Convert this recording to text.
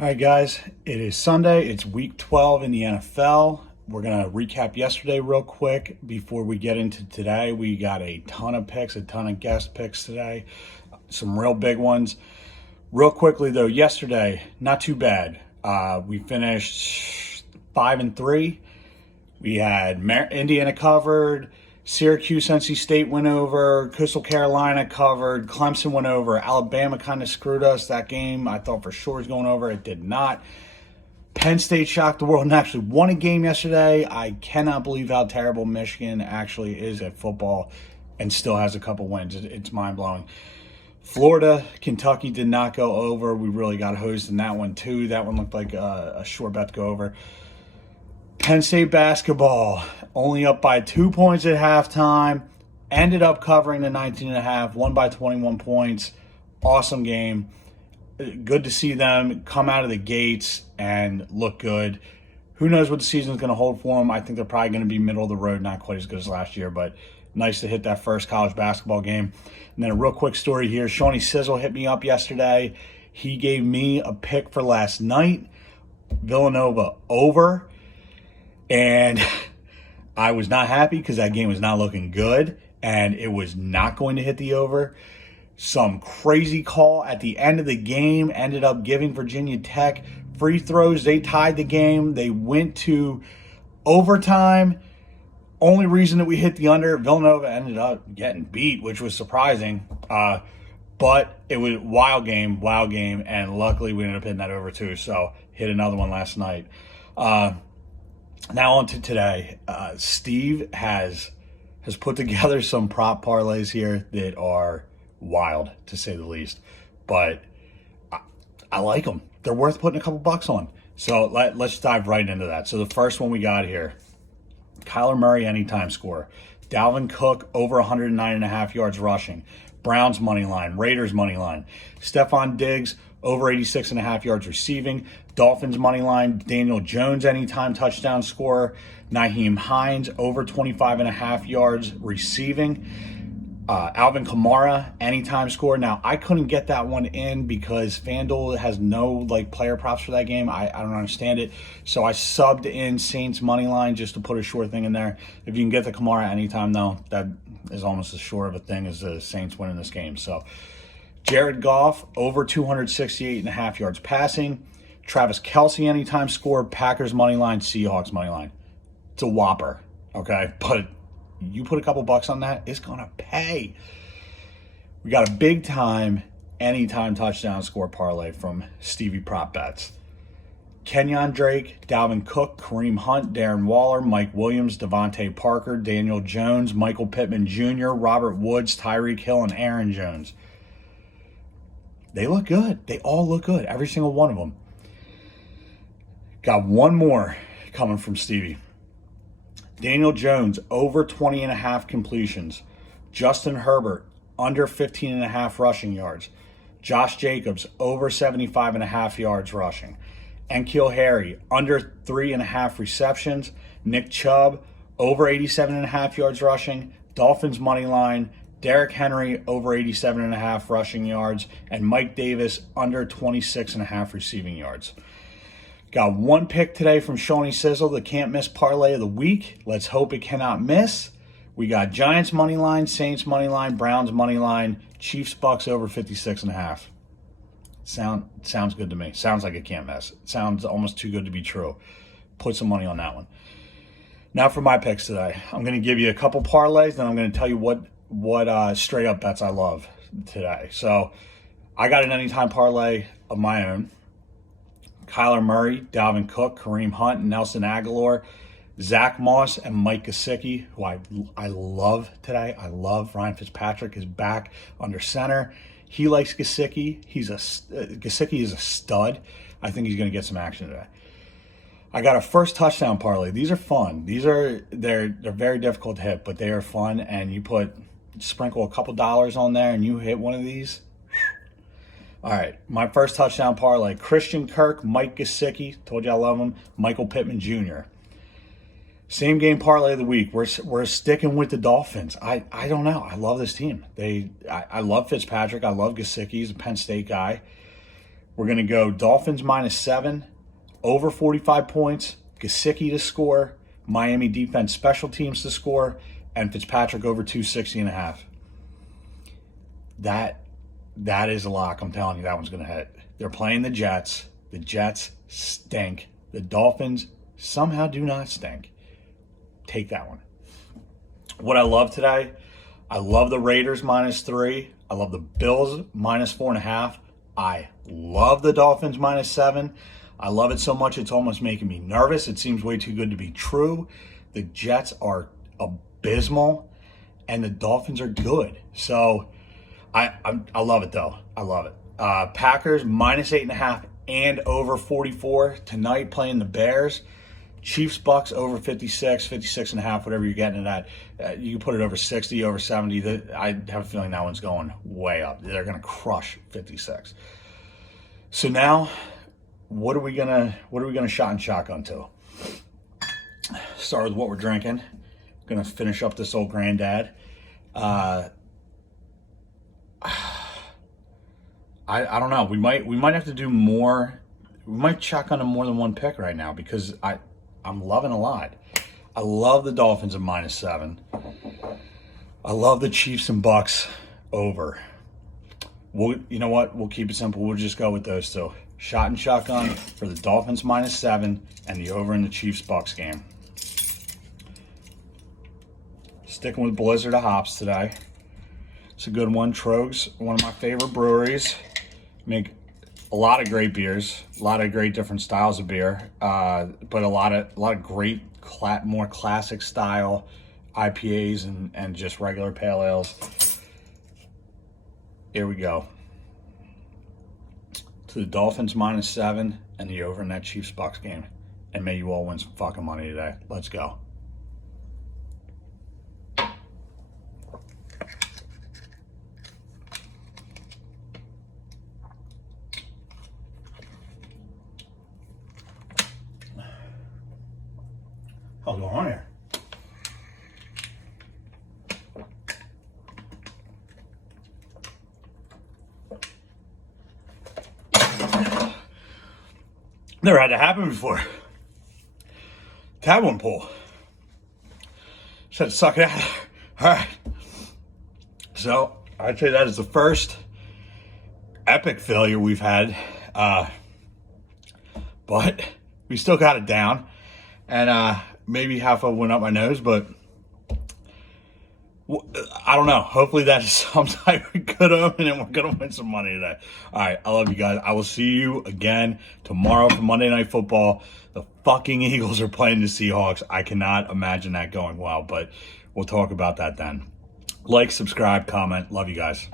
All right, guys, it is Sunday. It's week 12 in the NFL. We're going to recap yesterday real quick before we get into today. We got a ton of picks, a ton of guest picks today, some real big ones. Real quickly, though, yesterday, not too bad. We finished 5-3. We had Indiana covered, Syracuse, NC State went over, Coastal Carolina covered, Clemson went over, Alabama kind of screwed us that game. I thought for sure it was going over. It did not. Penn State shocked the world and actually won a game yesterday. I cannot believe how terrible Michigan actually is at football and still has a couple wins. It's mind-blowing. Florida, Kentucky did not go over. We really got hosed in that one too. That one looked like a sure bet to go over. Penn State basketball, only up by 2 points at halftime, ended up covering the 19.5, won by 21 points. Awesome game. Good to see them come out of the gates and look good. Who knows what the season's going to hold for them. I think they're probably going to be middle of the road, not quite as good as last year, but nice to hit that first college basketball game. And then a real quick story here. Shawnee Sizzle hit me up yesterday. He gave me a pick for last night, Villanova over. And I was not happy because that game was not looking good and it was not going to hit the over. Some crazy call at the end of the game ended up giving Virginia Tech free throws. They tied the game. They went to overtime. Only reason that we hit the under, Villanova ended up getting beat, which was surprising. But it was a wild game, and luckily we ended up hitting that over too. So hit another one last night. Now on to today. Steve has put together some prop parlays here that are wild, to say the least. But I like them. They're worth putting a couple bucks on. So let's dive right into that. So the first one we got here, Kyler Murray anytime score. Dalvin Cook over 109.5 yards rushing. Browns money line. Raiders money line. Stephon Diggs over 86.5 yards receiving. Dolphins money line. Daniel Jones anytime touchdown scorer. Nyheim Hines over 25.5 yards receiving. Alvin Kamara anytime score. Now I couldn't get that one in because FanDuel has no player props for that game. I don't understand it. So I subbed in Saints money line just to put a sure thing in there. If you can get the Kamara anytime though, that is almost as sure of a thing as the Saints winning this game. So Jared Goff over 268.5 yards passing. Travis Kelce anytime score. Packers money line. Seahawks money line. It's a whopper, okay? But you put a couple bucks on that, it's going to pay. We got a big time anytime touchdown score parlay from Stevie Prop Bets. Kenyon Drake, Dalvin Cook, Kareem Hunt, Darren Waller, Mike Williams, Devontae Parker, Daniel Jones, Michael Pittman Jr., Robert Woods, Tyreek Hill, and Aaron Jones. They look good. They all look good. Every single one of them. Got one more coming from Stevie. Daniel Jones, over 20.5 completions. Justin Herbert, under 15.5 rushing yards. Josh Jacobs, over 75.5 yards rushing. N'Keal Harry, under 3.5 receptions. Nick Chubb, over 87.5 yards rushing. Dolphins money line. Derrick Henry, over 87.5 rushing yards. And Mike Davis, under 26.5 receiving yards. Got one pick today from Shawnee Sizzle, the can't miss parlay of the week. Let's hope it cannot miss. We got Giants money line, Saints money line, Browns money line, Chiefs Bucks over 56.5. Sounds good to me. Sounds like it can't miss. Sounds almost too good to be true. Put some money on that one. Now for my picks today. I'm going to give you a couple parlays, then I'm going to tell you what straight up bets I love today. So I got an anytime parlay of my own. Kyler Murray, Dalvin Cook, Kareem Hunt, Nelson Aguilar, Zach Moss, and Mike Gesicki, who I love today. I love. Ryan Fitzpatrick is back under center. He likes Gesicki. Gesicki is a stud. I think he's going to get some action today. I got a first touchdown parlay. These are fun. They're very difficult to hit, but they are fun. And you sprinkle a couple dollars on there, and you hit one of these. All right, my first touchdown parlay, Christian Kirk, Mike Gesicki, told you I love him, Michael Pittman Jr. Same game parlay of the week. We're sticking with the Dolphins. I don't know. I love this team. I love Fitzpatrick. I love Gesicki. He's a Penn State guy. We're going to go Dolphins -7, over 45 points, Gesicki to score, Miami defense special teams to score, and Fitzpatrick over 260.5. That is a lock. I'm telling you, that one's going to hit. They're playing the Jets. The Jets stink. The Dolphins somehow do not stink. Take that one. What I love today, I love the Raiders -3. I love the Bills -4.5. I love the Dolphins -7. I love it so much it's almost making me nervous. It seems way too good to be true. The Jets are abysmal, and the Dolphins are good. So I love it, though. I love it. Packers -8.5 and over 44 tonight playing the Bears. Chiefs Bucks over 56.5, whatever you're getting it at. You can put it over 60, over 70. I have a feeling that one's going way up. They're going to crush 56. So now, what are we gonna shot and shotgun to? Start with what we're drinking. Gonna finish up this old granddad. I don't know. We might have to do more. We might shotgun to more than one pick right now because I'm loving a lot. I love the Dolphins at -7. I love the Chiefs and Bucks over. You know what? We'll keep it simple. We'll just go with those two. Shot and shotgun for the Dolphins -7 and the over in the Chiefs Bucks game. Sticking with Blizzard of Hops today. It's a good one. Trogs, one of my favorite breweries. Make a lot of great beers, a lot of great different styles of beer, but a lot of great, more classic style IPAs and just regular pale ales. Here we go. To the Dolphins -7 and the over in that Chiefs Bucks game. And may you all win some fucking money today. Let's go. What's going on here? Never had that happen before. Tab one pull. Just had to suck it out. All right. So I'd say that is the first epic failure we've had. But we still got it down. And maybe half of it went up my nose, but I don't know. Hopefully that is some type of good omen and we're going to win some money today. All right. I love you guys. I will see you again tomorrow for Monday Night Football. The fucking Eagles are playing the Seahawks. I cannot imagine that going well, but we'll talk about that then. Like, subscribe, comment. Love you guys.